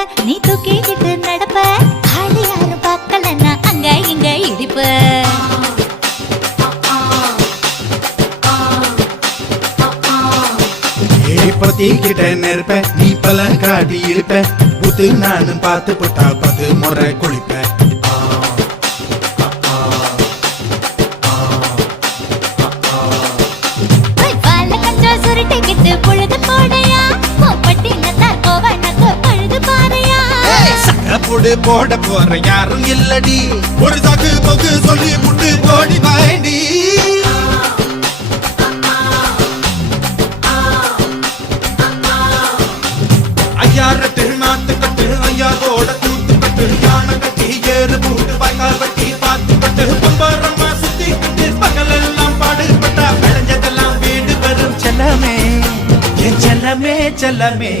மடப்ப நீ தூக்கிக்கிட்டு நடப்ப ஆளு யாரும் பார்க்கலன்னா அங்க இங்க இடிப்ப பத்திக்கிட்ட நெருப்ப நீ பல காட்டி இருப்ப புத்து நானும் பார்த்து புட்டா 10 முறை குளிப்ப சுருட்டிக்கிட்டு பொழுது போடையா பட்டினத்தார் கோவனக்கு பழுது பாறையா சகப்புடு போட போற யாரும் இல்லடி ஒரு சாக்கு போக்கு சொல்லி புட்டு போடி வாண்டி ஐயாரட்டு நாத்து கட்டு ஐயாவோட தூத்து கட்டு யானை கட்டி ஏறு பூட்டு வாய்க்கால் வட்டி பாத்து கட்டு பம்பரமா சுத்தி கட்டு பகலெல்லாம் பாடுபட்டா விளைஞ்சதெல்லாம் வீடு வரும் செல்லமே என் செல்லமே செல்லமே